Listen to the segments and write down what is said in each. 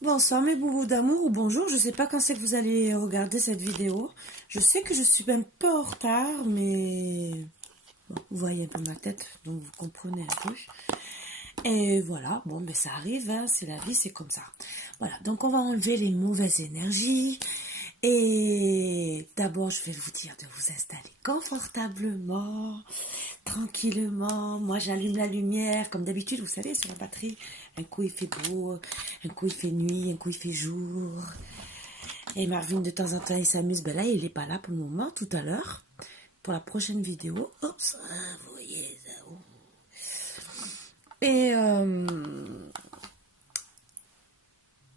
Bonsoir mes boubous d'amour ou bonjour, je sais pas quand c'est que vous allez regarder cette vidéo. Je sais que je suis un peu en retard, mais bon, vous voyez un peu ma tête, donc vous comprenez un peu. Et voilà, bon ben ça arrive, hein, c'est la vie, c'est comme ça. Voilà, donc on va enlever les mauvaises énergies. Et d'abord, je vais vous dire de vous installer confortablement, tranquillement. Moi, j'allume la lumière, comme d'habitude, vous savez, sur la batterie. Un coup, il fait beau, un coup, il fait nuit, un coup, il fait jour. Et Marvin, de temps en temps, il s'amuse. Ben là, il n'est pas là pour le moment, tout à l'heure. Pour la prochaine vidéo. Oups, vous voyez ça. Et,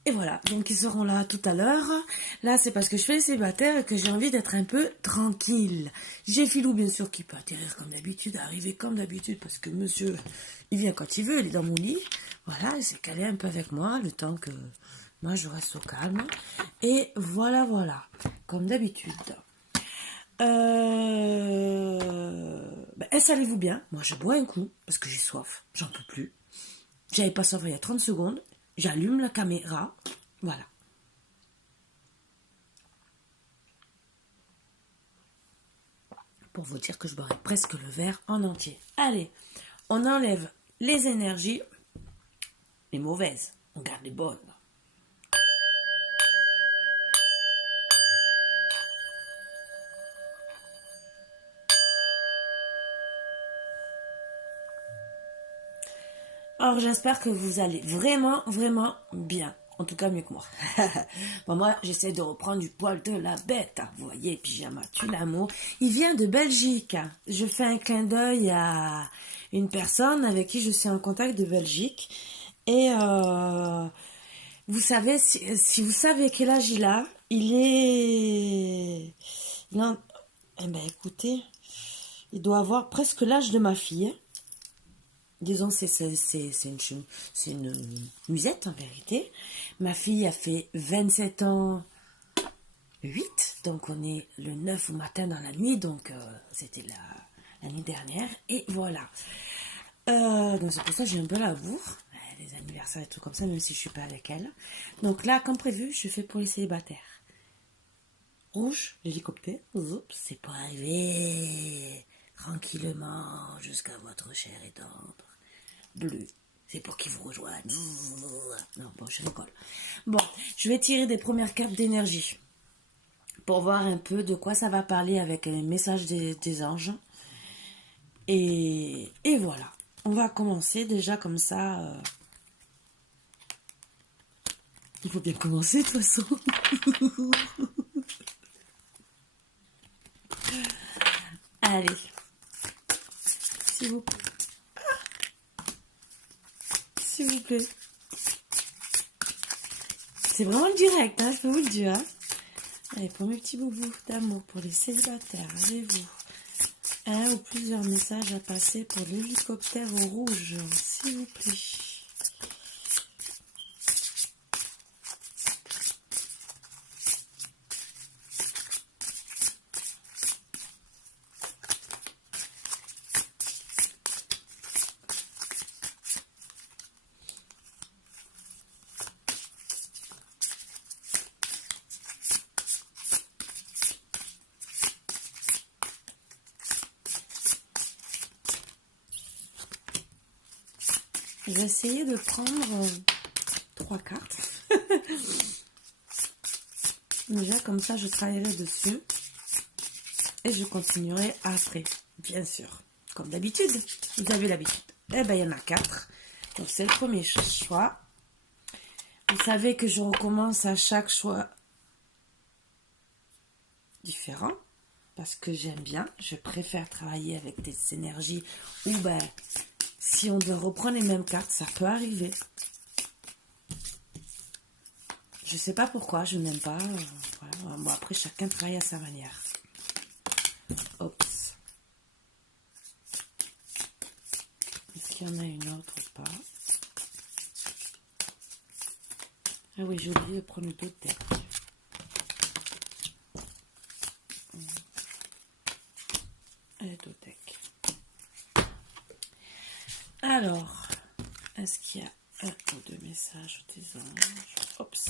et voilà, donc ils seront là tout à l'heure. Là, c'est parce que je fais les célibataires et que j'ai envie d'être un peu tranquille. J'ai Philou, bien sûr, qui peut atterrir comme d'habitude, arriver comme d'habitude, parce que monsieur, il vient quand il veut, il est dans mon lit. Voilà, il s'est calé un peu avec moi, le temps que moi, je reste au calme. Et voilà, voilà, comme d'habitude. Installez-vous bien. Moi, je bois un coup, parce que j'ai soif, j'en peux plus. J'avais pas soif il y a 30 secondes. J'allume la caméra. Voilà. Pour vous dire que je boirai presque le verre en entier. Allez, on enlève les énergies, les mauvaises. On garde les bonnes. Alors, j'espère que vous allez vraiment, vraiment bien. En tout cas, mieux que moi. Bon, moi, j'essaie de reprendre du poil de la bête. Vous voyez, pyjama, tu l'amour. Il vient de Belgique. Je fais un clin d'œil à une personne avec qui je suis en contact de Belgique. Et vous savez, si vous savez quel âge il a, il est... Non, eh ben écoutez, il doit avoir presque l'âge de ma fille. Disons, c'est une musette en vérité. Ma fille a fait 27 ans 8, donc on est le 9 au matin dans la nuit, donc c'était l'année dernière. Et voilà. Donc c'est pour ça que j'ai un peu la bourre. Les anniversaires et tout comme ça, même si je suis pas avec elle. Donc là, comme prévu, je fais pour les célibataires. Rouge, l'hélicoptère, c'est pour arriver tranquillement jusqu'à votre chair et tendre. Bleu, c'est pour qu'ils vous rejoignent. Non, bon, je rigole. Bon, je vais tirer des premières cartes d'énergie pour voir un peu de quoi ça va parler avec les messages des anges. Et voilà, on va commencer déjà comme ça. Il faut bien commencer de toute façon. Allez, s'il vous plaît. S'il vous plaît. C'est vraiment le direct, hein, je peux vous le dire. Hein. Allez, pour mes petits boubous d'amour, pour les célibataires, avez-vous un ou plusieurs messages à passer pour l'hélicoptère au rouge, s'il vous plaît. Je vais essayer de prendre 3 cartes. Déjà, comme ça, je travaillerai dessus. Et je continuerai après, bien sûr. Comme d'habitude. Vous avez l'habitude. Eh bien, il y en a 4. Donc, c'est le premier choix. Vous savez que je recommence à chaque choix différent. Parce que j'aime bien. Je préfère travailler avec des énergies où, ben, si on doit reprendre les mêmes cartes, ça peut arriver. Je sais pas pourquoi, je n'aime pas. Voilà. Bon, après, chacun travaille à sa manière. Oups. Est-ce qu'il y en a une autre ou pas? Ah oui, j'ai oublié de prendre le dos de tête. Allez, Dotec. Alors, est-ce qu'il y a un ou de message des anges. Oups.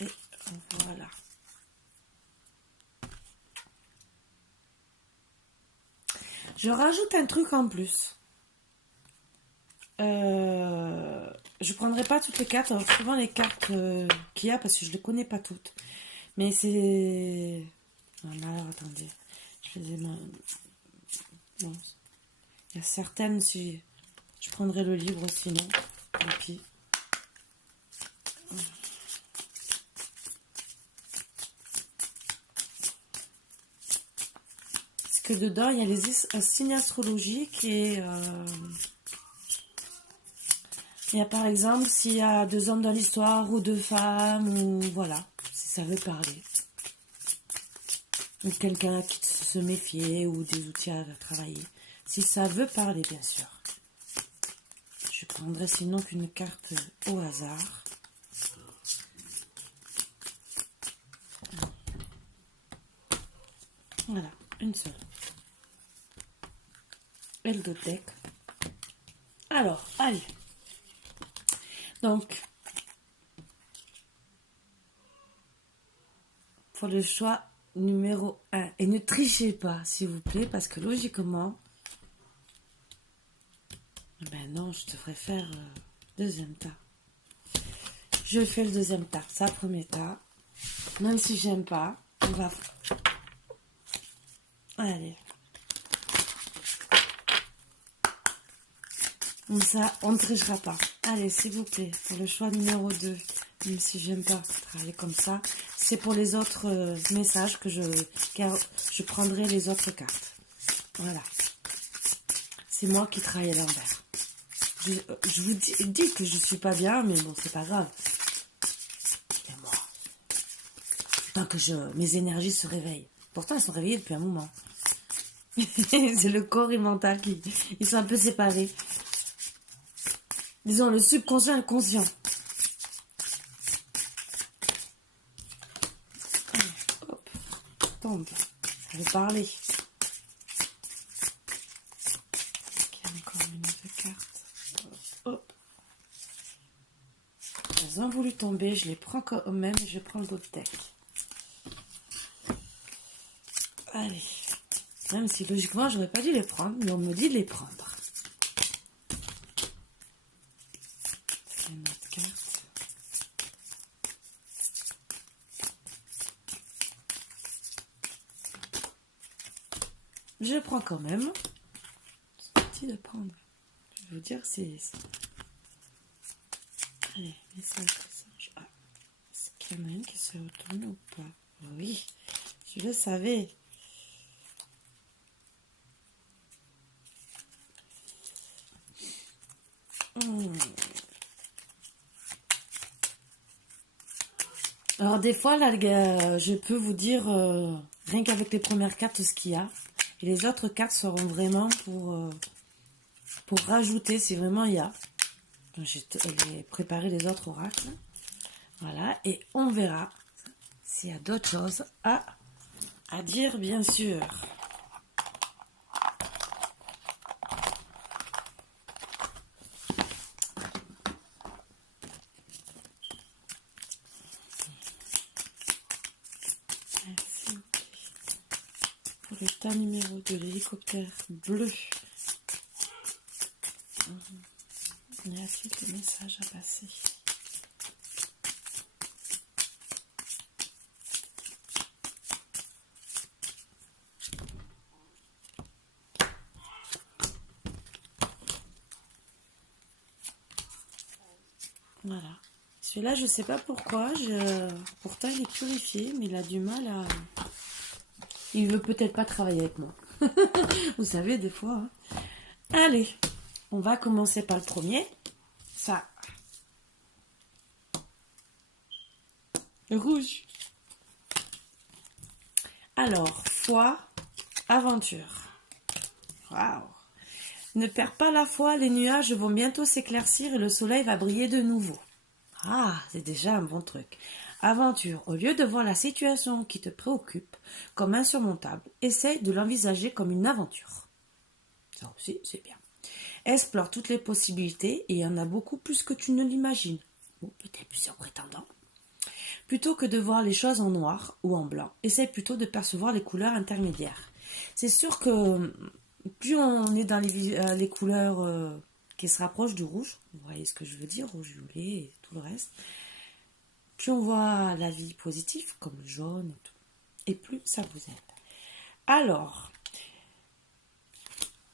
Et voilà. Je rajoute un truc en plus. Je prendrai pas toutes les cartes. Alors souvent les cartes qu'il y a, parce que je ne les connais pas toutes. Mais c'est... Alors attendez. Je faisais ma... Bon. Il y a certaines, si... Je prendrai le livre sinon. Et puis... Parce que dedans, il y a les signes astrologiques et... Il y a par exemple s'il y a 2 hommes dans l'histoire ou 2 femmes, ou voilà, si ça veut parler. Ou quelqu'un qui se méfier, ou des outils à travailler. Si ça veut parler, bien sûr. Je prendrai sinon qu'une carte au hasard. Voilà, une seule. Eldothèque. Alors, allez. Donc, pour le choix numéro 1. Et ne trichez pas, s'il vous plaît, parce que logiquement, ben non, je devrais faire deuxième tas. Je fais le deuxième tas, ça premier tas. Même si j'aime pas, on va... Allez. Comme ça, on ne trichera pas. Allez, s'il vous plaît, pour le choix numéro 2, même si j'aime pas travailler comme ça, c'est pour les autres messages que je prendrai les autres cartes. Voilà. C'est moi qui travaille à l'envers. Je vous dis que je suis pas bien, mais bon, c'est pas grave. C'est moi. Tant que mes énergies se réveillent. Pourtant, elles sont réveillées depuis un moment. C'est le corps et le mental ils sont un peu séparés. Disons le subconscient et le conscient. Allez, hop, tombe. Ça veut parler. Il y a encore une autre carte. Hop. Elles ont voulu tomber, je les prends quand même et je prends d'autres decks. Allez. Même si logiquement j'aurais pas dû les prendre, mais on me dit de les prendre. C'est une autre carte. Je prends quand même. C'est petit de prendre. Je vais vous dire, c'est... Allez, message. Ah. Est-ce qu'il y en a une qui se retourne ou pas? Oui, je le savais. Alors des fois, là, je peux vous dire, rien qu'avec les premières cartes, ce qu'il y a. Et les autres cartes seront vraiment pour rajouter, si vraiment il y a. J'ai préparé les autres oracles. Voilà, et on verra s'il y a d'autres choses à dire, bien sûr. Pour le tas numéro 2, l'hélicoptère bleu. Y a-t-il des messages à passer? Voilà. Celui-là, je sais pas pourquoi. Pourtant, il est purifié, mais il a du mal à... Il veut peut-être pas travailler avec moi. Vous savez, des fois. Hein. Allez, on va commencer par le premier. Ça. Le rouge. Alors, foi, aventure. Waouh. Ne perds pas la foi, les nuages vont bientôt s'éclaircir et le soleil va briller de nouveau. Ah, c'est déjà un bon truc. Aventure, au lieu de voir la situation qui te préoccupe comme insurmontable, essaye de l'envisager comme une aventure. Ça aussi, c'est bien. Explore toutes les possibilités et il y en a beaucoup plus que tu ne l'imagines. Ou peut-être plusieurs prétendants. Plutôt que de voir les choses en noir ou en blanc, essaye plutôt de percevoir les couleurs intermédiaires. C'est sûr que plus on est dans les couleurs qui se rapprochent du rouge, vous voyez ce que je veux dire, rouge violet et tout le reste, plus on voit la vie positive, comme le jaune et tout, et plus ça vous aide. Alors,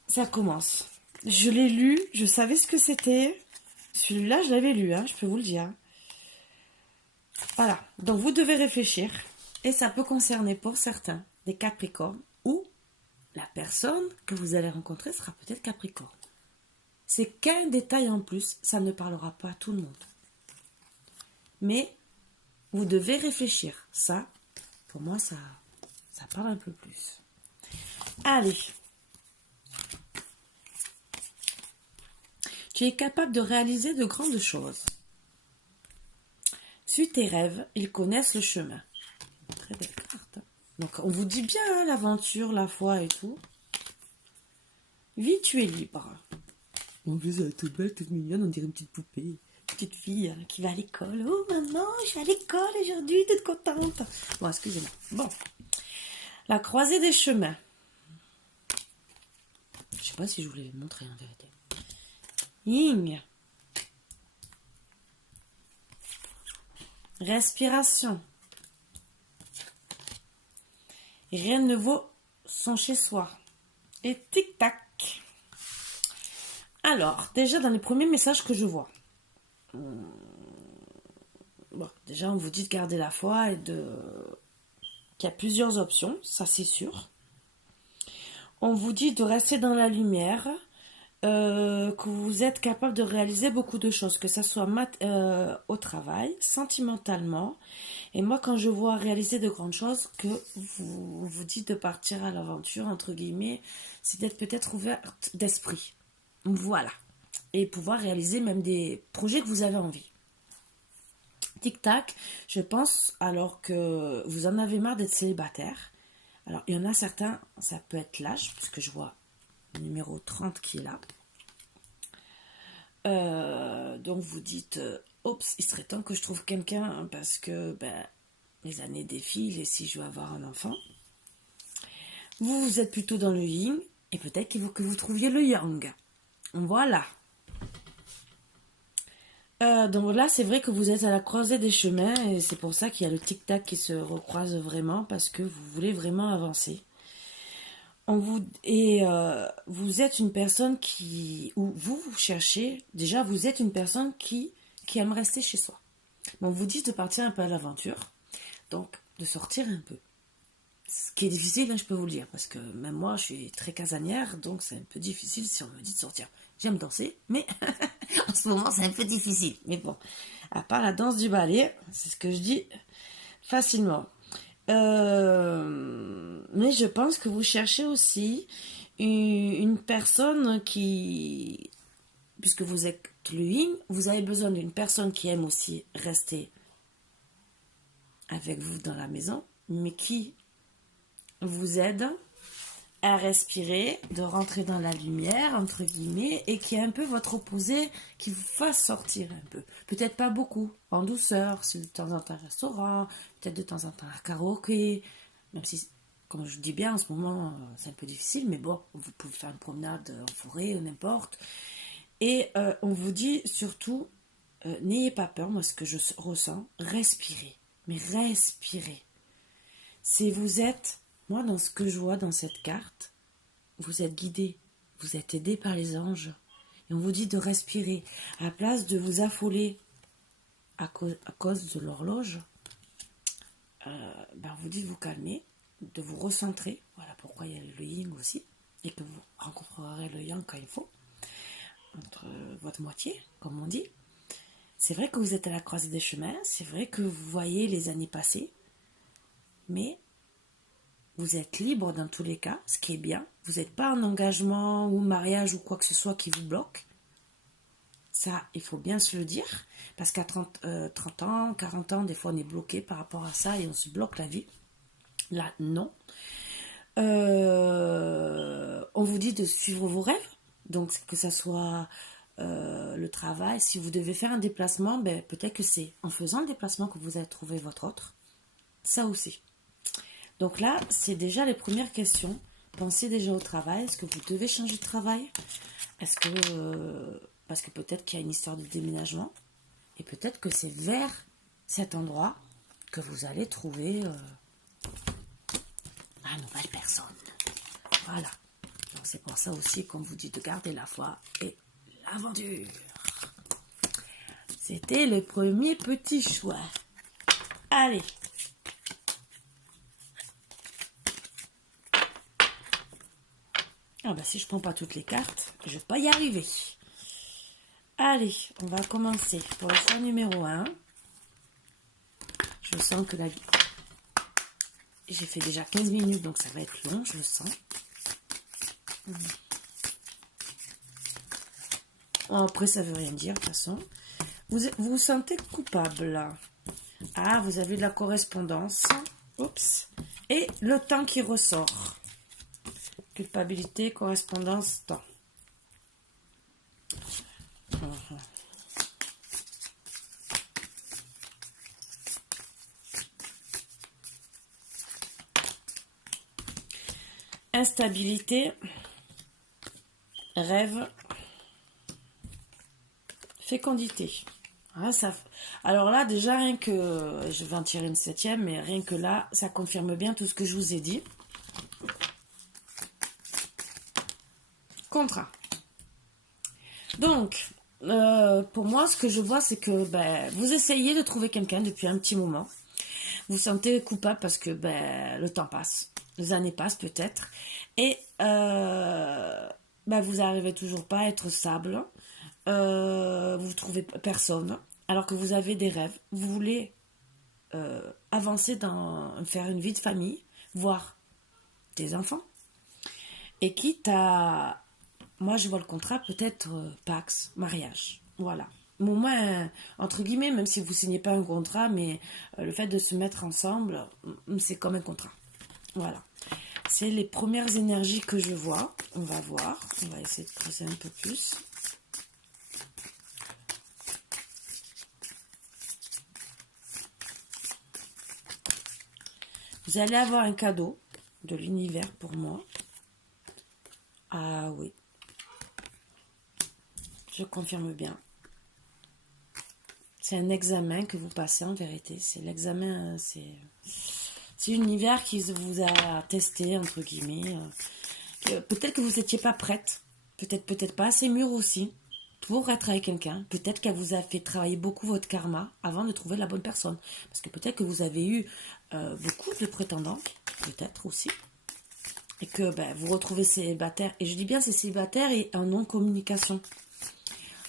ça commence. Je l'ai lu, je savais ce que c'était. Celui-là, je l'avais lu, je peux vous le dire. Voilà, donc vous devez réfléchir, et ça peut concerner pour certains des Capricornes, ou la personne que vous allez rencontrer sera peut-être Capricorne. C'est qu'un détail en plus, ça ne parlera pas à tout le monde. Mais vous devez réfléchir. Ça, pour moi, ça parle un peu plus. Allez. Tu es capable de réaliser de grandes choses. Suis tes rêves, ils connaissent le chemin. Très belle carte. Donc, on vous dit bien l'aventure, la foi et tout. Vie, tu es libre. En plus, elle est toute belle, toute mignonne, on dirait une petite poupée. Petite fille qui va à l'école. Oh maman, je vais à l'école aujourd'hui, toute contente. Bon, excusez-moi. Bon. La croisée des chemins. Je sais pas si je voulais le montrer en vérité. Ying. Respiration. Rien ne vaut son chez-soi. Et tic-tac. Alors, déjà dans les premiers messages que je vois. Bon, déjà on vous dit de garder la foi et qu'il y a plusieurs options, ça c'est sûr. On vous dit de rester dans la lumière, que vous êtes capable de réaliser beaucoup de choses, que ce soit au travail, sentimentalement. Et moi, quand je vois réaliser de grandes choses, que vous dites de partir à l'aventure, entre guillemets, c'est d'être peut-être ouverte d'esprit. Voilà. Et pouvoir réaliser même des projets que vous avez envie. Tic-tac, je pense, alors que vous en avez marre d'être célibataire. Alors, il y en a certains, ça peut être l'âge, puisque je vois le numéro 30 qui est là. Donc, vous dites, oups, il serait temps que je trouve quelqu'un, parce que les années défilent et si je veux avoir un enfant. Vous êtes plutôt dans le yin, et peut-être qu'il faut que vous trouviez le yang. Voilà. Donc là, c'est vrai que vous êtes à la croisée des chemins et c'est pour ça qu'il y a le tic-tac qui se recroise vraiment parce que vous voulez vraiment avancer. Vous êtes une personne ou vous cherchez, déjà vous êtes une personne qui aime rester chez soi. Mais on vous dit de partir un peu à l'aventure, donc de sortir un peu. Ce qui est difficile, je peux vous le dire, parce que même moi, je suis très casanière, donc c'est un peu difficile si on me dit de sortir. J'aime danser, mais en ce moment, c'est un peu difficile. Mais bon, à part la danse du ballet, c'est ce que je dis facilement. Mais je pense que vous cherchez aussi une personne qui, puisque vous êtes le yin, vous avez besoin d'une personne qui aime aussi rester avec vous dans la maison, mais qui vous aide à respirer, de rentrer dans la lumière, entre guillemets, et qui est un peu votre opposé, qui vous fasse sortir un peu. Peut-être pas beaucoup, en douceur, si de temps en temps un restaurant, peut-être de temps en temps un karaoké, même si, comme je dis bien, en ce moment, c'est un peu difficile, mais bon, vous pouvez faire une promenade en forêt, ou n'importe. Et on vous dit surtout, n'ayez pas peur, moi ce que je ressens, respirez, mais respirez. Si vous êtes... Moi, dans ce que je vois dans cette carte, vous êtes guidé, vous êtes aidé par les anges. Et on vous dit de respirer. À la place de vous affoler à cause de l'horloge, on vous dit de vous calmer, de vous recentrer. Voilà pourquoi il y a le yin aussi. Et que vous rencontrerez le yang quand il faut. Entre votre moitié, comme on dit. C'est vrai que vous êtes à la croisée des chemins. C'est vrai que vous voyez les années passées. Mais... vous êtes libre dans tous les cas, ce qui est bien. Vous n'êtes pas en engagement ou mariage ou quoi que ce soit qui vous bloque. Ça, il faut bien se le dire. Parce qu'à 30 ans, 40 ans, des fois, on est bloqué par rapport à ça et on se bloque la vie. Là, non. On vous dit de suivre vos rêves. Donc, que ça soit le travail. Si vous devez faire un déplacement, ben, peut-être que c'est en faisant le déplacement que vous allez trouver votre autre. Ça aussi. Donc là, c'est déjà les premières questions. Pensez déjà au travail. Est-ce que vous devez changer de travail? Est-ce que... parce que peut-être qu'il y a une histoire de déménagement. Et peut-être que c'est vers cet endroit que vous allez trouver une nouvelle personne. Voilà. Donc c'est pour ça aussi qu'on vous dit de garder la foi et l'aventure. C'était le premier petit choix. Allez. Ah bah si je prends pas toutes les cartes, je vais pas y arriver. Allez, on va commencer pour le choix numéro 1. Je sens que j'ai fait déjà 15 minutes, donc ça va être long, je le sens. Après, ça veut rien dire, de toute façon. Vous vous sentez coupable. Ah, vous avez de la correspondance. Oups. Et le temps qui ressort. Culpabilité, correspondance, temps. Instabilité, rêve, fécondité. Alors là, déjà, rien que... Je vais en tirer une 7e, mais rien que là, ça confirme bien tout ce que je vous ai dit. Contrat. Donc, pour moi, ce que je vois, c'est que vous essayez de trouver quelqu'un depuis un petit moment. Vous vous sentez coupable parce que le temps passe. Les années passent peut-être. Et vous n'arrivez toujours pas à être stable. Vous ne trouvez personne. Alors que vous avez des rêves. Vous voulez avancer faire une vie de famille. Voir des enfants. Et quitte à... Moi, je vois le contrat peut-être Pax, mariage. Voilà. Au moins, entre guillemets, même si vous ne signez pas un contrat, mais le fait de se mettre ensemble, c'est comme un contrat. Voilà. C'est les premières énergies que je vois. On va voir. On va essayer de creuser un peu plus. Vous allez avoir un cadeau de l'univers pour moi. Ah oui. Je confirme bien. C'est un examen que vous passez en vérité. C'est l'examen, c'est l'univers qui vous a testé, entre guillemets. Peut-être que vous n'étiez pas prête. Peut-être pas assez mûre aussi. Pour être avec quelqu'un. Peut-être qu'elle vous a fait travailler beaucoup votre karma avant de trouver la bonne personne. Parce que peut-être que vous avez eu beaucoup de prétendants. Peut-être aussi. Et que vous retrouvez célibataire. Et je dis bien c'est célibataire et en non-communication.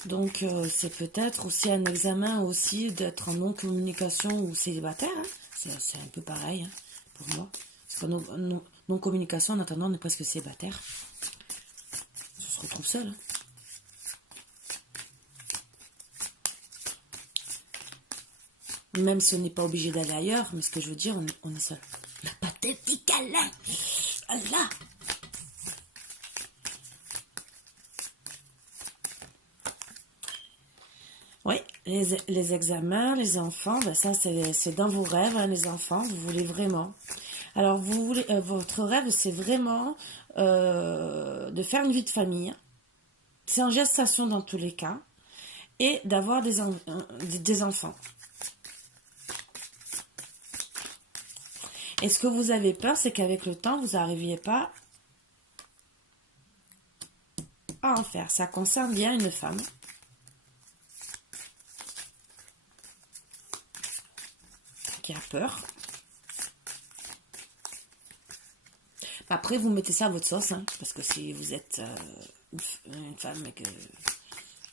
Donc, c'est peut-être aussi un examen aussi d'être en non-communication ou célibataire. Hein. C'est un peu pareil hein, pour moi. Parce qu'en non-communication, en attendant, on est presque célibataire. On se retrouve seul. Hein. Même si on n'est pas obligé d'aller ailleurs, mais ce que je veux dire, on est seul. On n'a pas de petit câlin. Allah. Oui, les examens, les enfants, ça c'est dans vos rêves, hein, les enfants, vous voulez vraiment. Alors vous voulez, votre rêve c'est vraiment de faire une vie de famille. C'est en gestation dans tous les cas. Et d'avoir des enfants. Et ce que vous avez peur, c'est qu'avec le temps, vous n'arriviez pas à en faire. Ça concerne bien une femme. Qui a peur. Après, vous mettez ça à votre sauce, hein, parce que si vous êtes une femme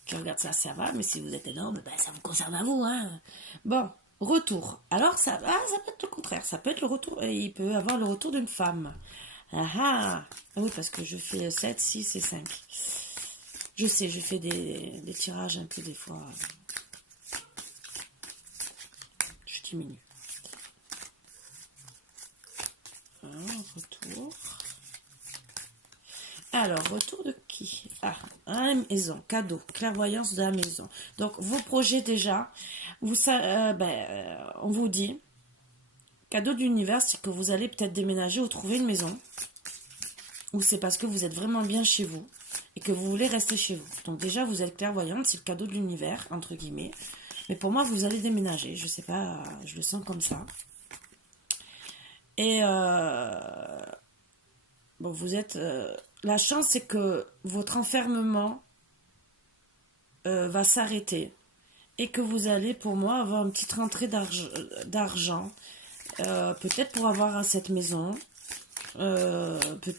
qui regarde ça, ça va, mais si vous êtes un homme, ça vous concerne à vous. Hein. Bon, retour. Alors, ça peut être le contraire, ça peut être le retour, il peut avoir le retour d'une femme. Ah oui, parce que je fais 7, 6 et 5. Je sais, je fais des tirages un peu des fois. Je diminue. Retour. Alors, retour de qui? Ah, à la maison, cadeau, clairvoyance de la maison. Donc, vos projets déjà, on vous dit, cadeau de l'univers, c'est que vous allez peut-être déménager ou trouver une maison. Ou c'est parce que vous êtes vraiment bien chez vous et que vous voulez rester chez vous. Donc déjà, vous êtes clairvoyante, c'est le cadeau de l'univers, entre guillemets. Mais pour moi, vous allez déménager, je sais pas, je le sens comme ça. Et bon, vous êtes... la chance, c'est que votre enfermement va s'arrêter et que vous allez, pour moi, avoir une petite rentrée d'argent. Peut-être pour avoir cette maison,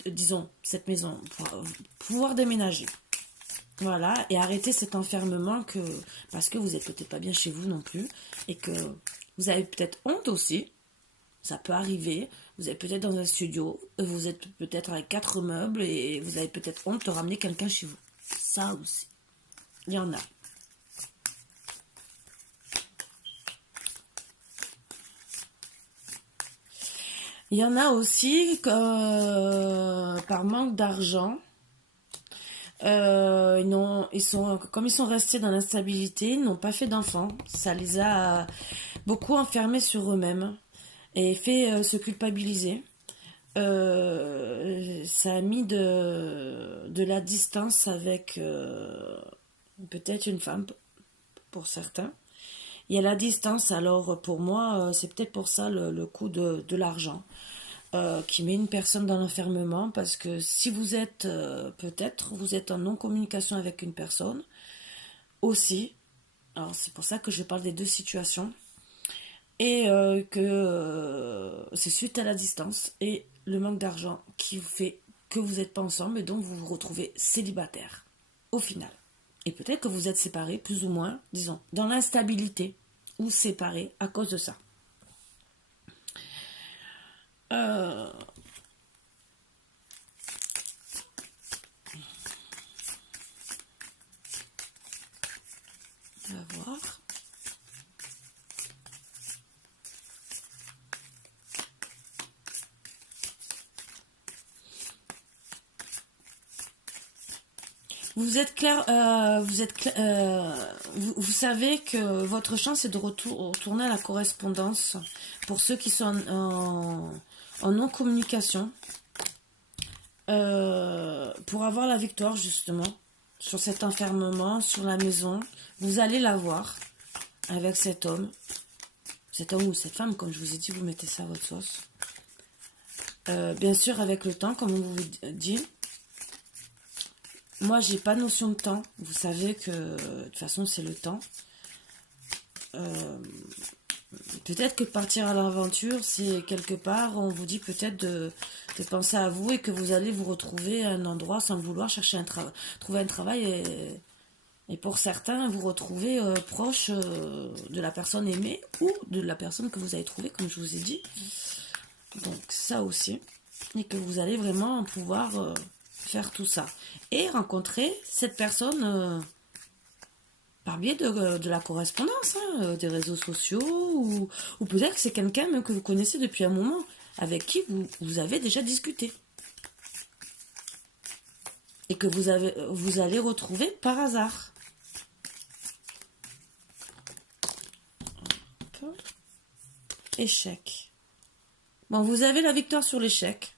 disons, cette maison, pour pouvoir déménager. Voilà, et arrêter cet enfermement parce que vous n'êtes peut-être pas bien chez vous non plus, et que vous avez peut-être honte aussi, ça peut arriver, vous êtes peut-être dans un studio, vous êtes peut-être avec 4 meubles, et vous avez peut-être honte de ramener quelqu'un chez vous. Ça aussi, il y en a. Il y en a aussi par manque d'argent. Comme ils sont restés dans l'instabilité, ils n'ont pas fait d'enfants. Ça les a beaucoup enfermés sur eux-mêmes et fait se culpabiliser. Ça a mis de la distance avec peut-être une femme pour certains. Il y a la distance, alors pour moi, c'est peut-être pour ça le coût de l'argent. Qui met une personne dans l'enfermement parce que si vous êtes peut-être vous êtes en non-communication avec une personne aussi, alors c'est pour ça que je parle des deux situations, et que c'est suite à la distance et le manque d'argent qui fait que vous n'êtes pas ensemble et donc vous vous retrouvez célibataire au final. Et peut-être que vous êtes séparés plus ou moins, disons, dans l'instabilité ou séparés à cause de ça. On va voir. Vous êtes clair, vous savez que votre chance est de retourner à la correspondance pour ceux qui sont en non-communication, pour avoir la victoire justement sur cet enfermement, sur la maison. Vous allez l'avoir avec cet homme ou cette femme, comme je vous ai dit, vous mettez ça à votre sauce. Bien sûr, avec le temps, comme on vous dit. Moi, j'ai pas notion de temps. Vous savez que de toute façon, c'est le temps. Peut-être que partir à l'aventure, c'est quelque part, on vous dit peut-être de penser à vous et que vous allez vous retrouver à un endroit sans le vouloir, trouver un travail et pour certains, vous retrouver proche de la personne aimée ou de la personne que vous avez trouvée, comme je vous ai dit. Donc ça aussi. Et que vous allez vraiment pouvoir faire tout ça. Et rencontrer cette personne par biais de la correspondance, des réseaux sociaux, ou peut-être que c'est quelqu'un même que vous connaissez depuis un moment, avec qui vous avez déjà discuté. Et que vous allez retrouver par hasard. Échec. Bon, vous avez la victoire sur l'échec.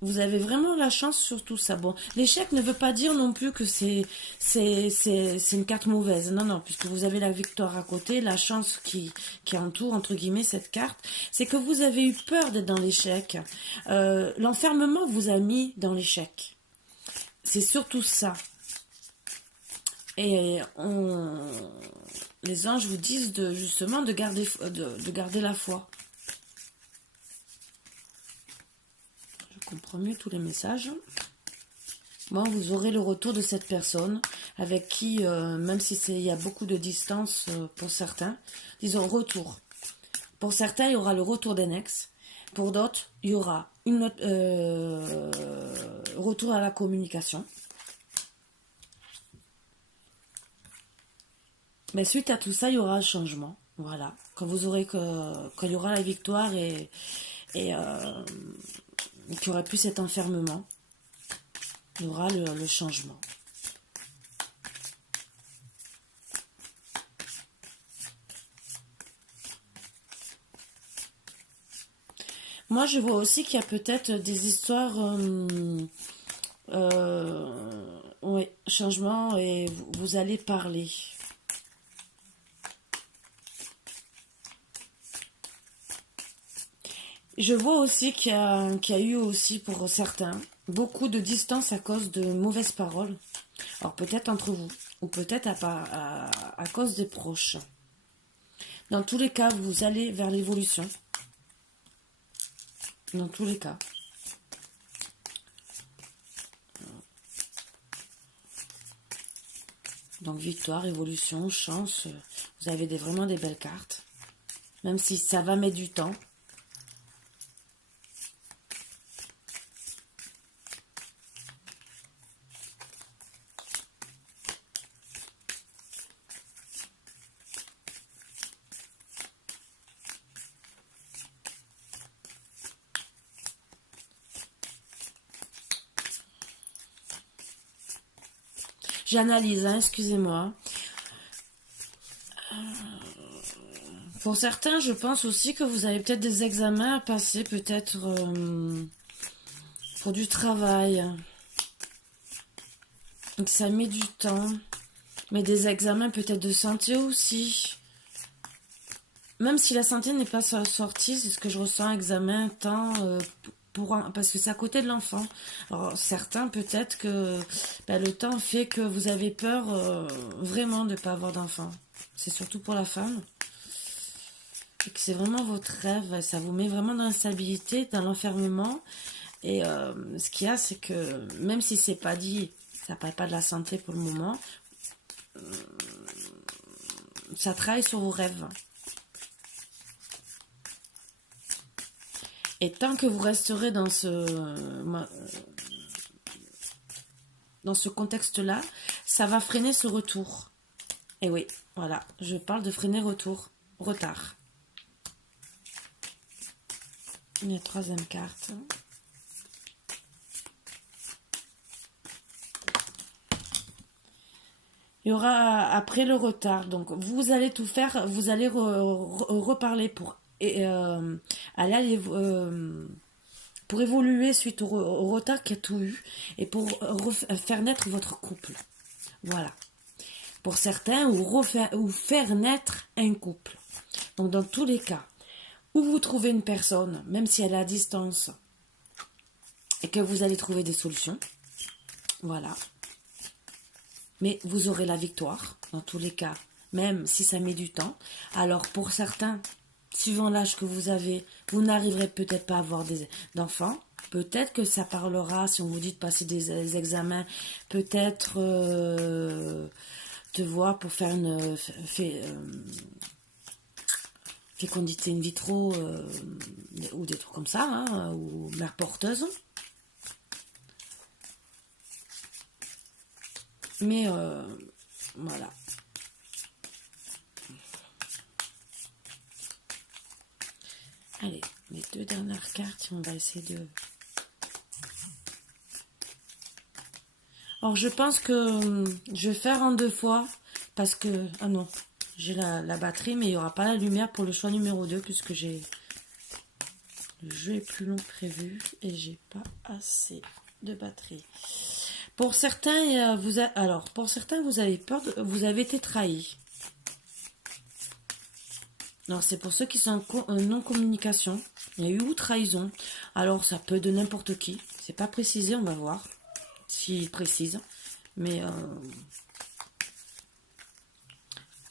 Vous avez vraiment la chance sur tout ça. Bon, l'échec ne veut pas dire non plus que c'est une carte mauvaise. Non, non, puisque vous avez la victoire à côté, la chance qui entoure, entre guillemets, cette carte, c'est que vous avez eu peur d'être dans l'échec. L'enfermement vous a mis dans l'échec. C'est surtout ça. Et les anges vous disent justement de garder la foi. Je comprends mieux tous les messages. Bon, vous aurez le retour de cette personne avec qui, même si il y a beaucoup de distance pour certains, disons retour. Pour certains, il y aura le retour d'un ex. Pour d'autres, il y aura retour à la communication. Mais suite à tout ça, il y aura un changement. Voilà. Quand vous aurez quand il y aura la victoire et qu'il n'y aura plus cet enfermement, il y aura le changement. Moi, je vois aussi qu'il y a peut-être des histoires, ouais, changement et vous allez parler. Je vois aussi qu'il y a eu aussi pour certains beaucoup de distance à cause de mauvaises paroles. Alors peut-être entre vous, ou peut-être à cause des proches. Dans tous les cas, vous allez vers l'évolution. Dans tous les cas. Donc victoire, évolution, chance. Vous avez vraiment des belles cartes. Même si ça va mettre du temps. J'analyse, hein, excusez-moi. Pour certains, je pense aussi que vous avez peut-être des examens à passer, peut-être pour du travail. Donc ça met du temps. Mais des examens peut-être de santé aussi. Même si la santé n'est pas sortie, c'est ce que je ressens, examen, temps, parce que c'est à côté de l'enfant. Alors certains, peut-être que le temps fait que vous avez peur vraiment de ne pas avoir d'enfant. C'est surtout pour la femme. Et que c'est vraiment votre rêve. Ça vous met vraiment dans l'instabilité, dans l'enfermement. Et ce qu'il y a, c'est que même si c'est pas dit, ça ne parle pas de la santé pour le moment, ça travaille sur vos rêves. Et tant que vous resterez dans ce contexte-là, ça va freiner ce retour. Et oui, voilà, je parle de freiner retard. La troisième carte. Il y aura après le retard. Donc vous allez tout faire, vous allez reparler pour aller pour évoluer suite au retard qu'il y a tout eu et pour faire naître votre couple. Voilà. Pour certains, ou faire naître un couple. Donc dans tous les cas, où vous trouvez une personne, même si elle est à distance, et que vous allez trouver des solutions, voilà. Mais vous aurez la victoire, dans tous les cas, même si ça met du temps. Alors pour certains, suivant l'âge que vous avez, vous n'arriverez peut-être pas à avoir d'enfants. Peut-être que ça parlera, si on vous dit de passer des examens, peut-être de voir pour faire une fécondité in vitro ou des trucs comme ça, hein, ou mère porteuse. Mais voilà. Allez, les deux dernières cartes, on va essayer de... Alors, je pense que je vais faire en 2 fois, parce que... Ah non, j'ai la batterie, mais il n'y aura pas la lumière pour le choix numéro 2, puisque j'ai... Le jeu est plus long que prévu, et j'ai pas assez de batterie. Pour certains, pour certains, vous avez peur, vous avez été trahi. Alors, c'est pour ceux qui sont en non-communication. Il y a eu ou trahison. Alors, ça peut être de n'importe qui. C'est pas précisé, on va voir s'il précise. Mais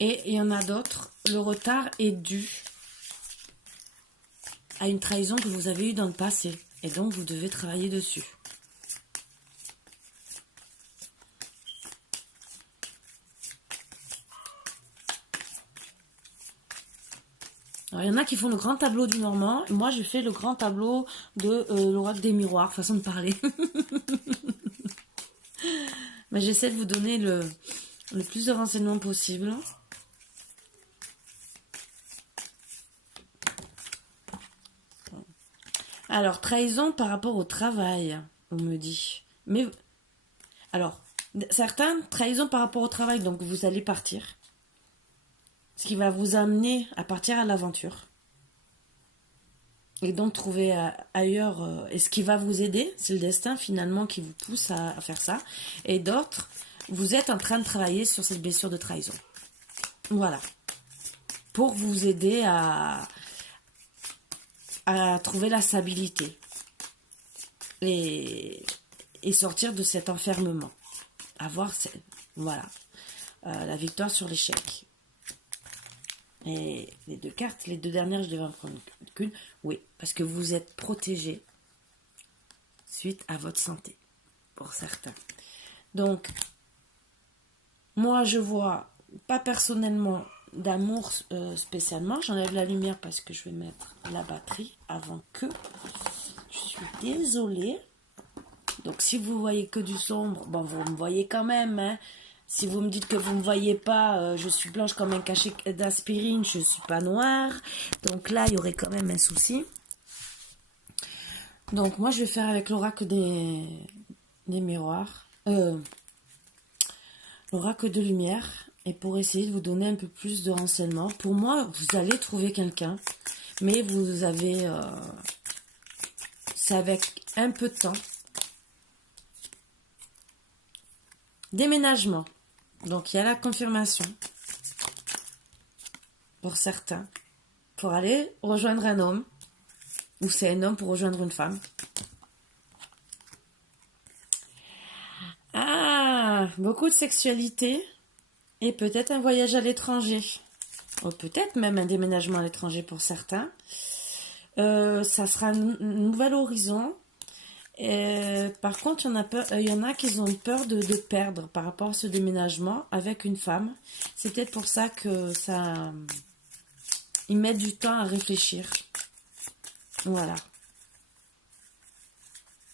et il y en a d'autres. Le retard est dû à une trahison que vous avez eue dans le passé. Et donc, vous devez travailler dessus. Alors, il y en a qui font le grand tableau du Normand. Moi, je fais le grand tableau de l'oracle des miroirs, façon de parler. Mais j'essaie de vous donner le plus de renseignements possible. Alors, trahison par rapport au travail, on me dit. Mais, alors, certains, trahison par rapport au travail, donc vous allez partir. Ce qui va vous amener à partir à l'aventure. Et donc trouver ailleurs, et ce qui va vous aider, c'est le destin finalement qui vous pousse à faire ça. Et d'autres, vous êtes en train de travailler sur cette blessure de trahison. Voilà. Pour vous aider à trouver la stabilité. Et sortir de cet enfermement. Avoir, voilà, la victoire sur l'échec. Et les deux cartes, les deux dernières, je devais en prendre qu'une. Oui, parce que vous êtes protégé suite à votre santé, pour certains. Donc, moi, je vois pas personnellement d'amour spécialement. J'enlève la lumière parce que je vais mettre la batterie avant que. Je suis désolée. Donc, si vous voyez que du sombre, bon, vous me voyez quand même, hein. Si vous me dites que vous ne me voyez pas, je suis blanche comme un cachet d'aspirine, je ne suis pas noire. Donc là, il y aurait quand même un souci. Donc moi, je vais faire avec l'oracle des miroirs. L'oracle de lumière. Et pour essayer de vous donner un peu plus de renseignements. Pour moi, vous allez trouver quelqu'un. Mais vous avez... c'est avec un peu de temps. Déménagement. Donc, il y a la confirmation, pour certains, pour aller rejoindre un homme, ou c'est un homme pour rejoindre une femme. Ah, beaucoup de sexualité, et peut-être un voyage à l'étranger, ou peut-être même un déménagement à l'étranger pour certains. Ça sera un nouvel horizon. Par contre, il y en a qui ont peur de perdre par rapport à ce déménagement avec une femme. C'est peut-être pour ça que ils mettent du temps à réfléchir. Voilà.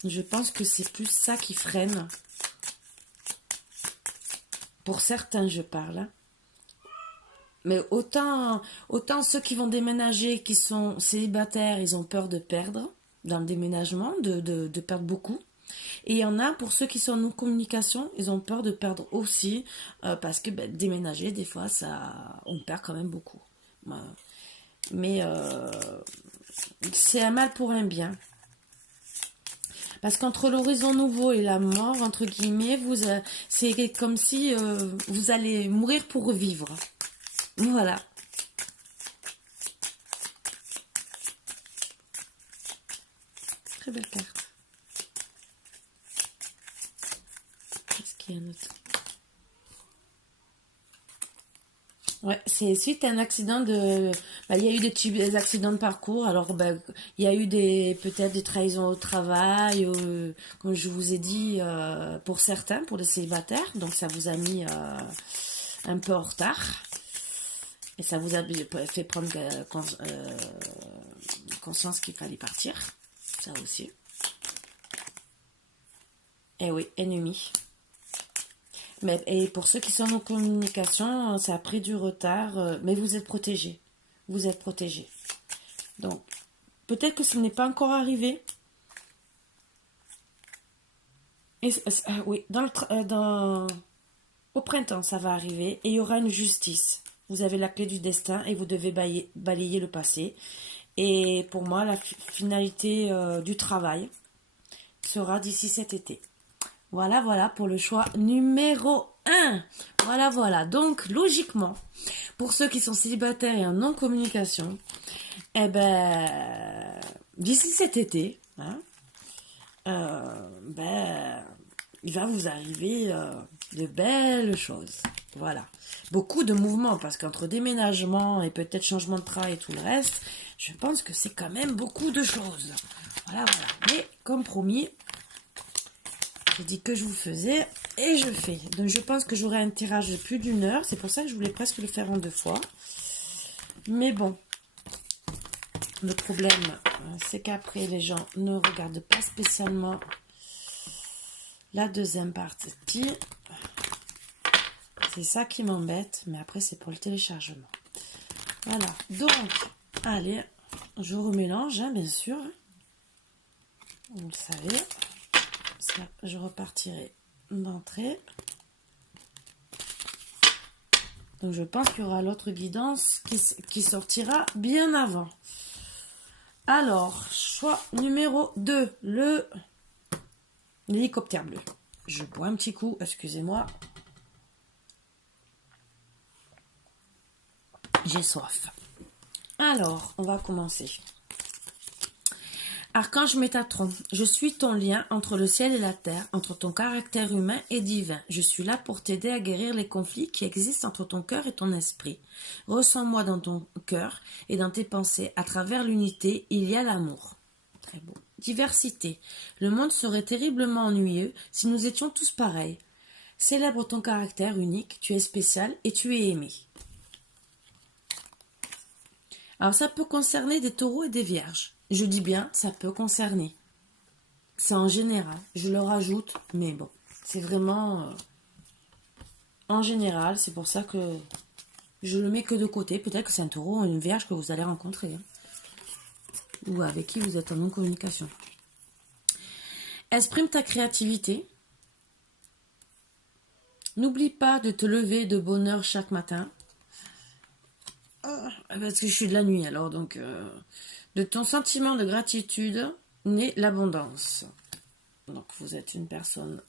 Je pense que c'est plus ça qui freine. Pour certains, je parle. Mais autant ceux qui vont déménager, qui sont célibataires, ils ont peur de perdre dans le déménagement, de perdre beaucoup. Et il y en a, pour ceux qui sont en non-communication, ils ont peur de perdre aussi, parce que déménager, des fois, on perd quand même beaucoup. Mais c'est un mal pour un bien. Parce qu'entre l'horizon nouveau et la mort, entre guillemets, c'est comme si vous allez mourir pour revivre. Voilà. Très belle carte. Qu'est-ce qu'il y a d'autre? Ouais, c'est suite à un accident il y a eu des accidents de parcours. Alors, il y a eu peut-être des trahisons au travail, comme je vous ai dit, pour certains, pour les célibataires. Donc, ça vous a mis un peu en retard. Et ça vous a fait prendre conscience qu'il fallait partir. Ça aussi. Et oui, ennemi. Et pour ceux qui sont en communication, ça a pris du retard, mais vous êtes protégés. Vous êtes protégés. Donc, peut-être que ce n'est pas encore arrivé. Oui, au printemps, ça va arriver et il y aura une justice. Vous avez la clé du destin et vous devez balayer le passé. Et pour moi, la finalité du travail sera d'ici cet été. Voilà pour le choix numéro 1. Voilà. Donc, logiquement, pour ceux qui sont célibataires et en non-communication, d'ici cet été, il va vous arriver de belles choses. Voilà. Beaucoup de mouvements, parce qu'entre déménagement et peut-être changement de travail et tout le reste, je pense que c'est quand même beaucoup de choses. Voilà. Mais, comme promis, j'ai dit que je vous faisais et je fais. Donc je pense que j'aurai un tirage de plus d'1 heure. C'est pour ça que je voulais presque le faire en 2 fois. Mais bon, le problème, c'est qu'après les gens ne regardent pas spécialement la deuxième partie. C'est ça qui m'embête. Mais après, c'est pour le téléchargement. Voilà. Donc, allez, je remélange, bien sûr. Vous le savez. Ça, je repartirai d'entrée. Donc je pense qu'il y aura l'autre guidance qui sortira bien avant. Alors, choix numéro 2, l'hélicoptère bleu. Je bois un petit coup, excusez-moi. J'ai soif. Alors, on va commencer. Archange Métatron, je suis ton lien entre le ciel et la terre, entre ton caractère humain et divin. Je suis là pour t'aider à guérir les conflits qui existent entre ton cœur et ton esprit. Ressens-moi dans ton cœur et dans tes pensées. À travers l'unité, il y a l'amour. Très beau. Diversité. Le monde serait terriblement ennuyeux si nous étions tous pareils. Célèbre ton caractère unique, tu es spécial et tu es aimé. Alors ça peut concerner des taureaux et des vierges. Je dis bien, ça peut concerner. C'est en général. Je le rajoute, mais bon, c'est vraiment en général. C'est pour ça que je le mets que de côté. Peut-être que c'est un taureau ou une vierge que vous allez rencontrer. Hein, ou avec qui vous êtes en non-communication. Exprime ta créativité. N'oublie pas de te lever de bonne heure chaque matin. Parce que je suis de la nuit alors, donc... De ton sentiment de gratitude naît l'abondance. Donc vous êtes une personne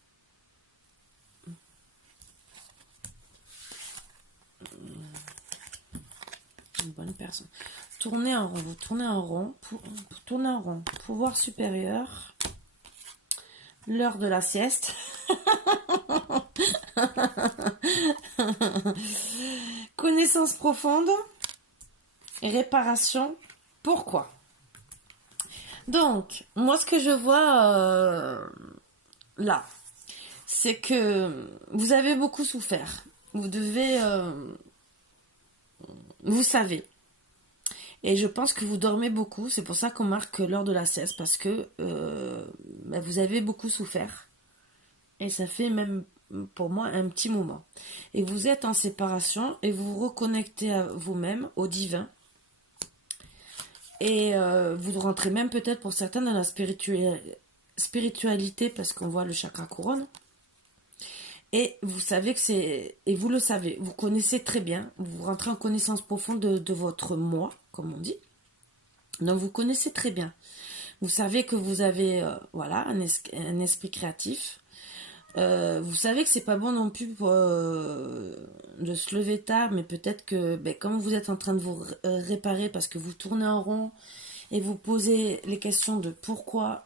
une bonne personne. Tournez en rond, vous tournez en rond, tournez en rond. Pouvoir supérieur. L'heure de la sieste. Connaissance profonde. Réparation. Pourquoi? Donc, moi, ce que je vois là, c'est que vous avez beaucoup souffert. Vous devez... vous savez. Et je pense que vous dormez beaucoup. C'est pour ça qu'on marque l'heure de la sieste. Parce que vous avez beaucoup souffert. Et ça fait même, pour moi, un petit moment. Et vous êtes en séparation et vous vous reconnectez à vous-même, au divin. Et vous rentrez même peut-être pour certains dans la spiritualité parce qu'on voit le chakra couronne. Et vous savez que c'est... Et vous le savez, vous connaissez très bien. Vous rentrez en connaissance profonde de votre moi, comme on dit. Donc vous connaissez très bien. Vous savez que vous avez voilà, un esprit créatif. Vous savez que c'est pas bon non plus pour, de se lever tard, mais peut-être que comme vous êtes en train de vous réparer parce que vous tournez en rond et vous posez les questions de pourquoi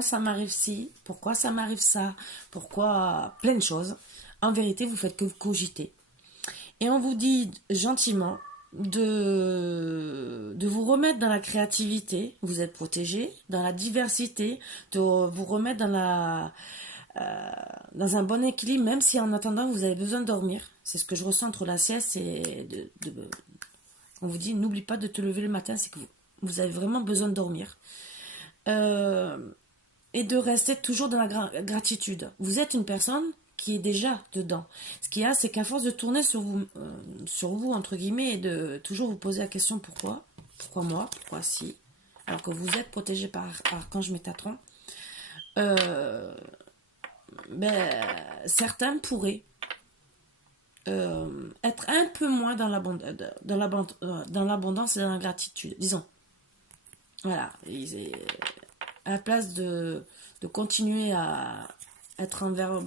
ça m'arrive ci, pourquoi ça m'arrive ça, pourquoi plein de choses. En vérité, vous faites que vous cogiter. Et on vous dit gentiment de vous remettre dans la créativité, vous êtes protégé, dans la diversité, de vous remettre dans un bon équilibre, même si en attendant vous avez besoin de dormir. C'est ce que je ressens entre la sieste et on vous dit n'oublie pas de te lever le matin, c'est que vous avez vraiment besoin de dormir. Et de rester toujours dans la gratitude. Vous êtes une personne qui est déjà dedans. Ce qu'il y a, c'est qu'à force de tourner sur vous, entre guillemets, et de toujours vous poser la question pourquoi moi, pourquoi si, alors que vous êtes protégé par Archange Métatron, certains pourraient être un peu moins dans l'abondance et dans la gratitude, disons. Voilà, à la place de continuer à être envers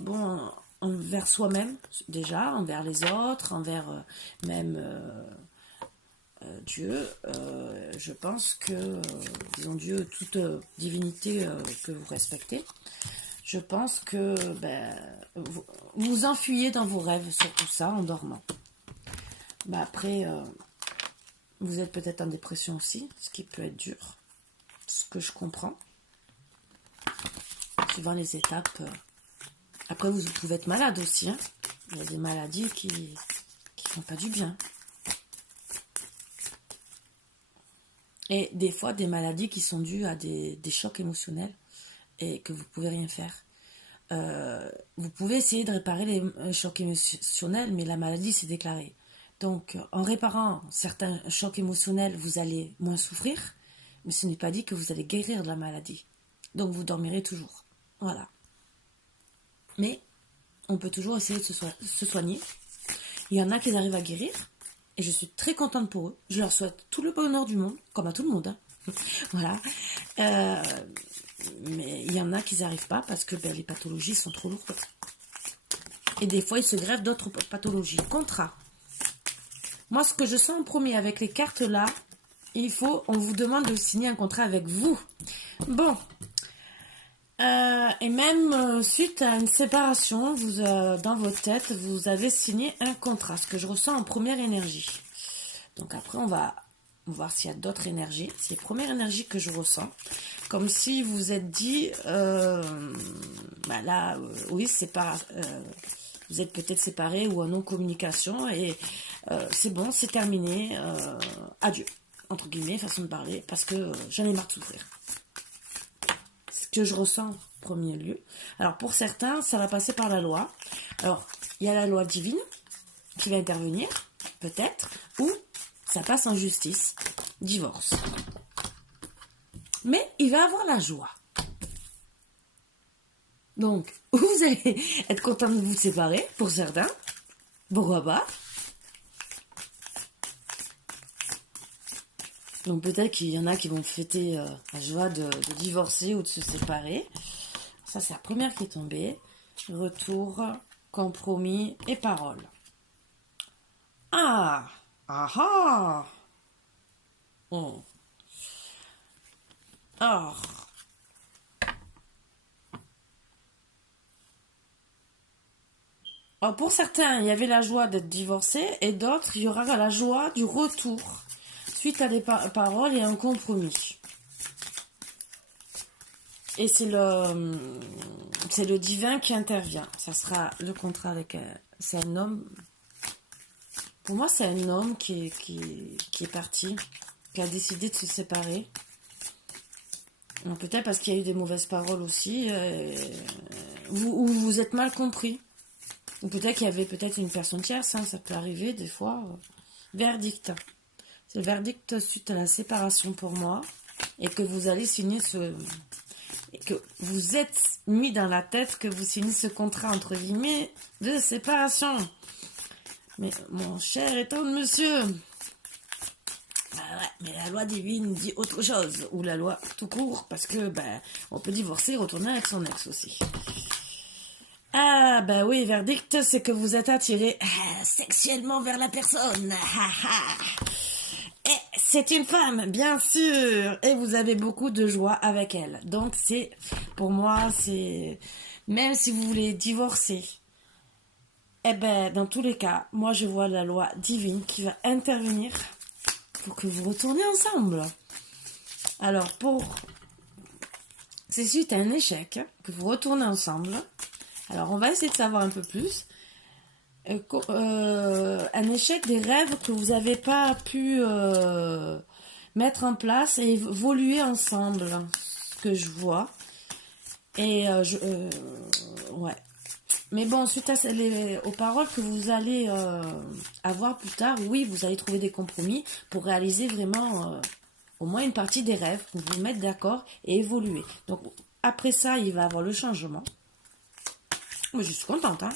soi-même, déjà, envers les autres, envers même Dieu, je pense que, disons Dieu, toute divinité que vous respectez, je pense que vous enfuyez dans vos rêves sur tout ça en dormant. Après, vous êtes peut-être en dépression aussi, ce qui peut être dur, ce que je comprends. Suivant les étapes. Après, vous pouvez être malade aussi. Hein. Il y a des maladies qui font pas du bien. Et des fois, des maladies qui sont dues à des chocs émotionnels et que vous pouvez rien faire. Vous pouvez essayer de réparer les chocs émotionnels, mais la maladie s'est déclarée. Donc, en réparant certains chocs émotionnels, vous allez moins souffrir, mais ce n'est pas dit que vous allez guérir de la maladie. Donc vous dormirez toujours. Voilà. Mais on peut toujours essayer de se soigner. Il y en a qui arrivent à guérir. Et je suis très contente pour eux. Je leur souhaite tout le bonheur du monde, comme à tout le monde. Hein. Voilà. Mais il y en a qui n'arrivent pas parce que les pathologies sont trop lourdes. Et des fois, ils se greffent d'autres pathologies. Contrat. Moi, ce que je sens en premier avec les cartes là, on vous demande de signer un contrat avec vous. Bon. Et même suite à une séparation, dans votre tête, vous avez signé un contrat. Ce que je ressens en première énergie. Donc après, on va voir s'il y a d'autres énergies. C'est les premières énergies que je ressens. Comme si vous vous êtes dit, oui, c'est pas... vous êtes peut-être séparés ou en non-communication et c'est bon, c'est terminé, adieu, entre guillemets, façon de parler, parce que j'en ai marre de souffrir. Ce que je ressens en premier lieu. Alors pour certains, ça va passer par la loi. Alors, il y a la loi divine qui va intervenir, peut-être, ou ça passe en justice, divorce. Mais il va avoir la joie. Donc, vous allez être content de vous séparer, pour certains. Pourquoi pas? Donc peut-être qu'il y en a qui vont fêter la joie de divorcer ou de se séparer. Ça, c'est la première qui est tombée. Retour, compromis et parole. Ah! Ah! Oh. Alors... Alors pour certains, il y avait la joie d'être divorcé et d'autres, il y aura la joie du retour suite à des paroles et un compromis. Et c'est le divin qui intervient. Ça sera le contrat avec... c'est un homme... Pour moi, c'est un homme qui est parti, qui a décidé de se séparer. Peut-être parce qu'il y a eu des mauvaises paroles aussi, ou vous êtes mal compris. Ou peut-être qu'il y avait peut-être une personne tierce, hein, ça peut arriver des fois. Verdict. C'est le verdict suite à la séparation pour moi. Et que vous allez signer et que vous êtes mis dans la tête que vous signez ce contrat, entre guillemets, de séparation. Mais mon cher et tendre monsieur, mais la loi divine dit autre chose. Ou la loi tout court, parce que on peut divorcer et retourner avec son ex aussi. Ah, oui, verdict, c'est que vous êtes attiré sexuellement vers la personne. Et c'est une femme, bien sûr. Et vous avez beaucoup de joie avec elle. Donc, pour moi, même si vous voulez divorcer, dans tous les cas, moi, je vois la loi divine qui va intervenir pour que vous retourniez ensemble. Alors, c'est suite à un échec que vous retournez ensemble. Alors, on va essayer de savoir un peu plus. Un échec des rêves que vous n'avez pas pu mettre en place et évoluer ensemble, ce que je vois. Et ouais. Mais bon, suite aux paroles que vous allez avoir plus tard, oui, vous allez trouver des compromis pour réaliser vraiment au moins une partie des rêves, pour vous mettre d'accord et évoluer. Donc, après ça, il va y avoir le changement. Mais je suis contente, hein.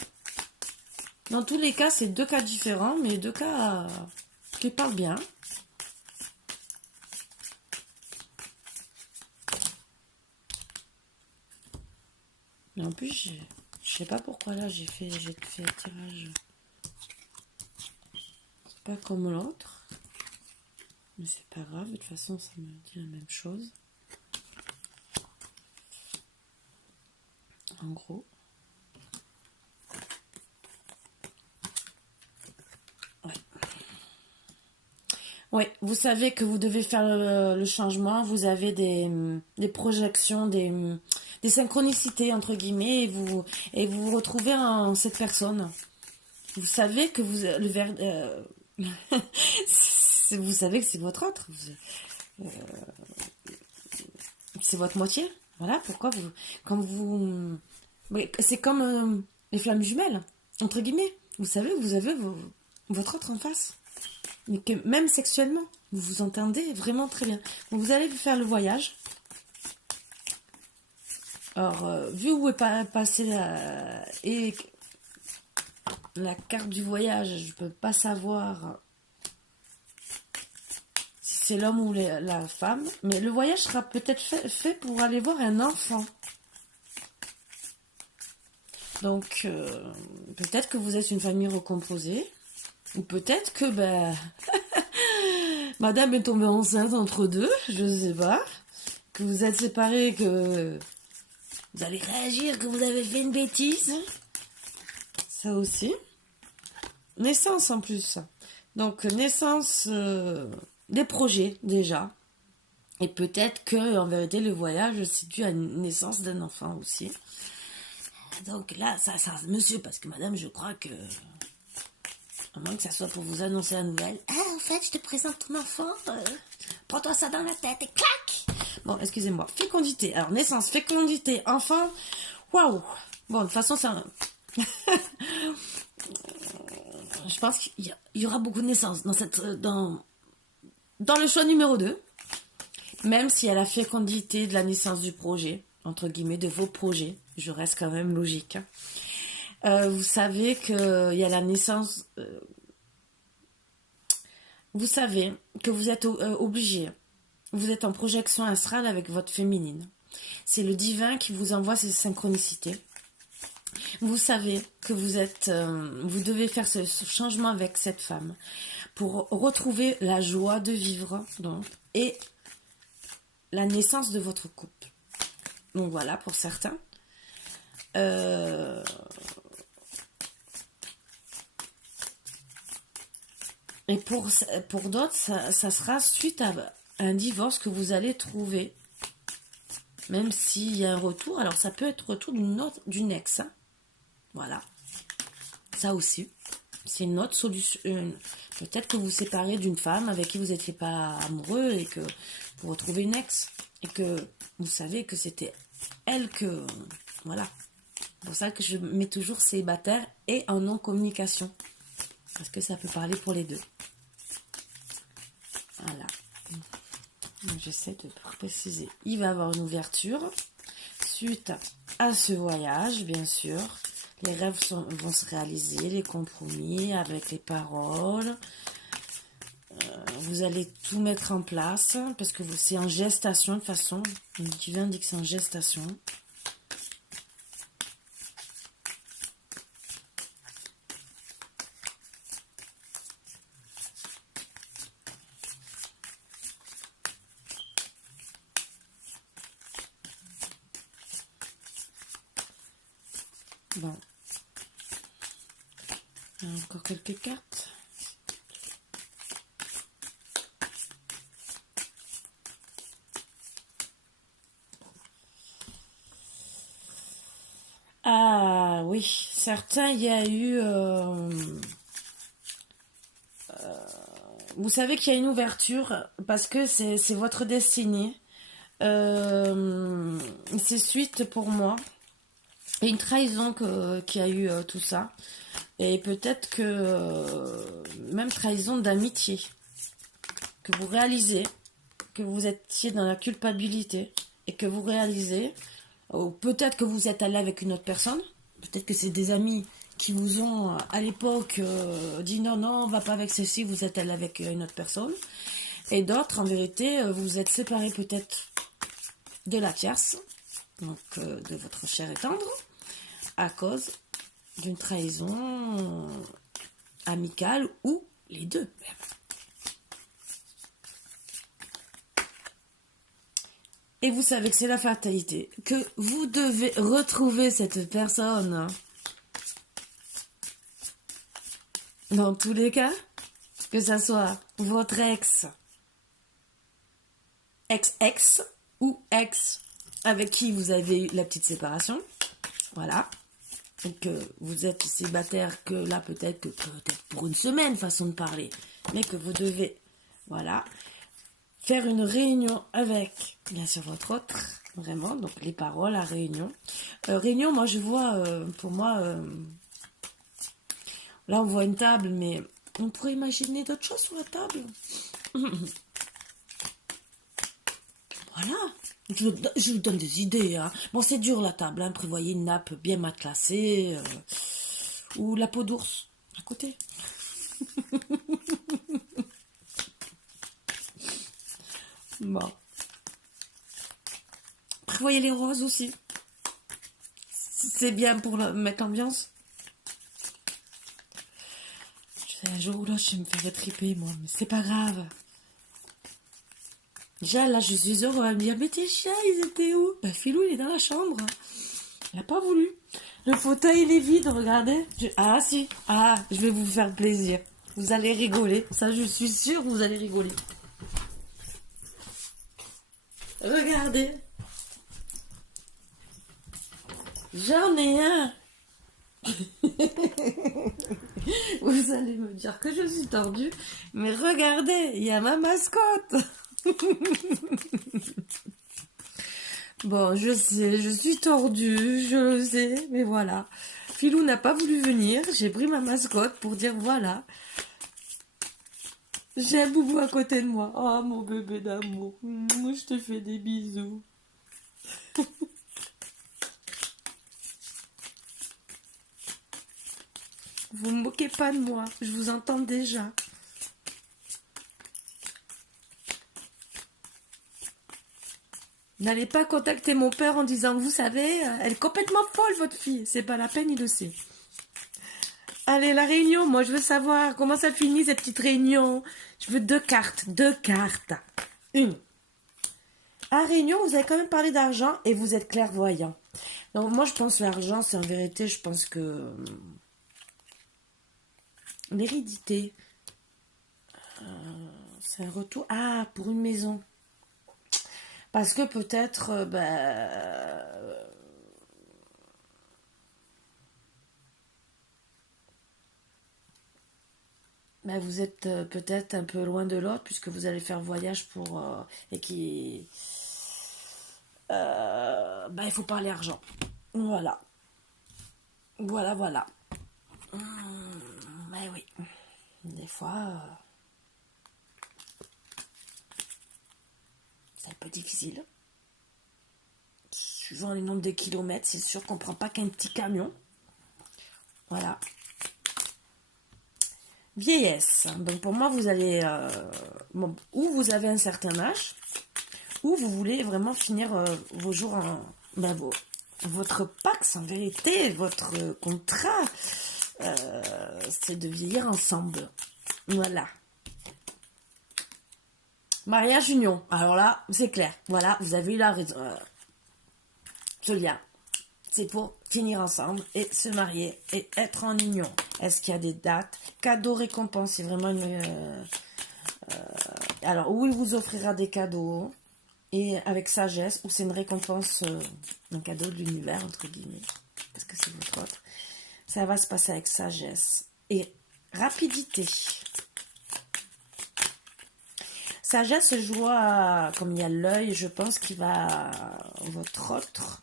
Dans tous les cas, c'est deux cas différents, mais deux cas qui parlent bien. Mais en plus, je sais pas pourquoi là, j'ai fait un tirage. C'est pas comme l'autre. Mais c'est pas grave, de toute façon, ça me dit la même chose. En gros. Oui, vous savez que vous devez faire le changement, vous avez des projections, des synchronicités, entre guillemets, et vous vous retrouvez en cette personne. Vous savez que vous savez que c'est votre autre. C'est votre moitié. Voilà pourquoi c'est comme les flammes jumelles, entre guillemets. Vous savez, vous avez votre autre en face. Mais que même sexuellement, vous vous entendez vraiment très bien. Donc vous allez faire le voyage. Alors, vu où est passée la carte du voyage, je peux pas savoir si c'est l'homme ou la femme, mais le voyage sera peut-être fait pour aller voir un enfant. Donc, peut-être que vous êtes une famille recomposée, ou peut-être que madame est tombée enceinte entre deux, je ne sais pas, que vous êtes séparés, que vous allez réagir, que vous avez fait une bêtise. Ça aussi. Naissance en plus. Donc, naissance des projets déjà. Et peut-être que, en vérité, le voyage se situe à la naissance d'un enfant aussi. Donc là, ça, monsieur, parce que madame, je crois que, à moins que ça soit pour vous annoncer la nouvelle. Ah, en fait, je te présente ton enfant. Prends-toi ça dans la tête et clac. Bon, excusez-moi. Fécondité. Alors, naissance, fécondité, enfant. Waouh. Bon, de toute façon, ça... je pense qu'il y aura beaucoup de naissances dans le choix numéro 2. Même s'il y a la fécondité de la naissance du projet, entre guillemets, de vos projets. Je reste quand même logique. Vous savez qu'il y a la naissance... vous savez que vous êtes obligé. Vous êtes en projection astrale avec votre féminine. C'est le divin qui vous envoie ces synchronicités. Vous savez que vous devez faire ce changement avec cette femme pour retrouver la joie de vivre donc, et la naissance de votre couple. Donc voilà, pour certains. Et pour d'autres, ça sera suite à un divorce que vous allez trouver. Même s'il y a un retour, alors ça peut être retour d'une ex. Hein. Voilà. Ça aussi. C'est une autre solution. Peut-être que vous séparez d'une femme avec qui vous n'étiez pas amoureux et que vous retrouvez une ex. Et que vous savez que c'était elle que... Voilà. C'est pour ça que je mets toujours célibataire et en non-communication. Parce que ça peut parler pour les deux. Voilà. J'essaie de préciser. Il va y avoir une ouverture suite à ce voyage, bien sûr. Les rêves vont se réaliser, les compromis avec les paroles. Vous allez tout mettre en place parce que c'est en gestation de toute façon. Le divin dit que c'est en gestation. Bon. Encore quelques cartes. Ah oui, certains, il y a eu... vous savez qu'il y a une ouverture parce que c'est votre destinée. C'est suite pour moi. Et une trahison qui a eu tout ça. Et peut-être que même trahison d'amitié. Que vous réalisez que vous étiez dans la culpabilité et que vous réalisez, ou peut-être que vous êtes allé avec une autre personne, peut-être que c'est des amis qui vous ont à l'époque dit non, non, on va pas avec ceci, vous êtes allé avec une autre personne. Et d'autres, en vérité, vous êtes séparés peut-être de la tierce, donc de votre chair et tendre, à cause d'une trahison amicale ou les deux. Et vous savez que c'est la fatalité, que vous devez retrouver cette personne. Dans tous les cas, que ça soit votre ex ou ex avec qui vous avez eu la petite séparation. Voilà. Et que vous êtes célibataire que là peut-être pour une semaine, façon de parler. Mais que vous devez, voilà, faire une réunion avec, bien sûr, votre autre, vraiment, donc les paroles, la réunion. Réunion, moi je vois, pour moi, là on voit une table, mais on pourrait imaginer d'autres choses sur la table. Voilà. Je vous donne des idées, hein. Bon, c'est dur la table, hein. Prévoyez une nappe bien matelassée, ou la peau d'ours à côté. Bon. Prévoyez les roses aussi. C'est bien pour mettre l'ambiance. Un jour où là, je vais me faire triper, moi, mais c'est pas grave. Déjà, là, je suis heureux à me dire, mais tes chiens, ils étaient où? Ben, Philou, il est dans la chambre. Il n'a pas voulu. Le fauteuil, il est vide, regardez. Ah, si. Ah, je vais vous faire plaisir. Vous allez rigoler. Ça, je suis sûre que vous allez rigoler. Regardez. J'en ai un. Vous allez me dire que je suis tordue, mais regardez, il y a ma mascotte. Bon, je sais, je suis tordue, je le sais, mais voilà. Philou n'a pas voulu venir, j'ai pris ma mascotte pour dire voilà. J'ai un boubou à côté de moi. Oh, mon bébé d'amour, je te fais des bisous. Vous me moquez pas de moi, je vous entends déjà. N'allez pas contacter mon père en disant, vous savez, elle est complètement folle, votre fille. C'est pas la peine, il le sait. Allez, la réunion, moi, je veux savoir comment ça finit, cette petite réunion. Je veux 2 cartes, 2 cartes. Une. À réunion, vous avez quand même parlé d'argent et vous êtes clairvoyant. Donc, moi, je pense que l'argent, c'est en vérité, je pense que l'hérédité, c'est un retour. Ah, pour une maison. Parce que peut-être, vous êtes peut-être un peu loin de l'autre puisque vous allez faire voyage pour et qui, il faut parler argent. Voilà, voilà. Mais oui, des fois, c'est un peu difficile. Suivant le nombre de kilomètres, c'est sûr qu'on prend pas qu'un petit camion. Voilà. Vieillesse. Donc pour moi, vous allez... ou vous avez un certain âge, ou vous voulez vraiment finir vos jours en... votre Pax, en vérité, votre contrat, c'est de vieillir ensemble. Voilà. Mariage union. Alors là, c'est clair. Voilà, vous avez eu la raison. Ce lien. C'est pour finir ensemble et se marier et être en union. Est-ce qu'il y a des dates? Cadeaux, récompenses, c'est vraiment une... alors, où il vous offrira des cadeaux et avec sagesse, ou c'est une récompense, un cadeau de l'univers, entre guillemets, parce que c'est votre autre. Ça va se passer avec sagesse et rapidité. Sagesse, je vois, comme il y a l'œil, je pense qu'il va... Votre autre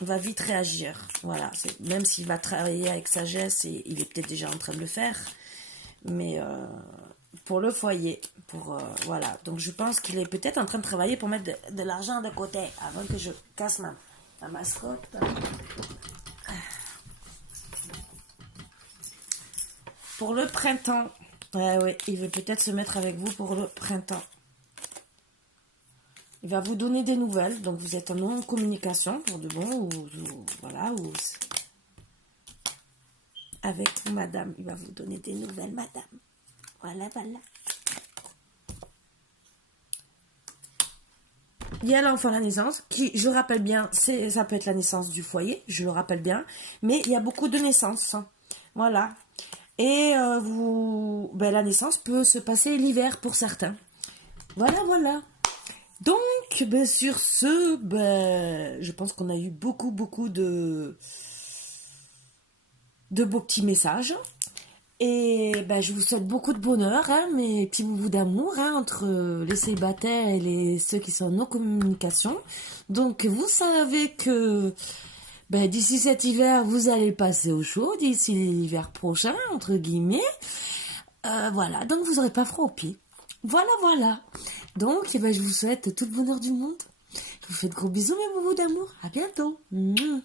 va vite réagir. Voilà, même s'il va travailler avec sagesse, et il est peut-être déjà en train de le faire, mais pour le foyer, voilà. Donc je pense qu'il est peut-être en train de travailler pour mettre de l'argent de côté avant que je casse ma mascotte. Pour le printemps, ouais, il veut peut-être se mettre avec vous pour le printemps. Il va vous donner des nouvelles, donc vous êtes en communication pour de bon, voilà, avec vous, madame. Il va vous donner des nouvelles, madame. Voilà. Il y a l'enfant à la naissance, qui, je rappelle bien, ça peut être la naissance du foyer, je le rappelle bien, mais il y a beaucoup de naissances. Voilà. Et la naissance peut se passer l'hiver pour certains. Voilà. Donc, sur ce, je pense qu'on a eu beaucoup de beaux petits messages. Et je vous souhaite beaucoup de bonheur, mes petits boubous d'amour, entre les célibataires et ceux qui sont en communication. Donc, vous savez que d'ici cet hiver, vous allez passer au chaud, d'ici l'hiver prochain, entre guillemets. Voilà, donc vous n'aurez pas froid aux pieds. Voilà. Donc, je vous souhaite tout le bonheur du monde. Je vous fais de gros bisous, mes boubous d'amour. À bientôt. Mouah.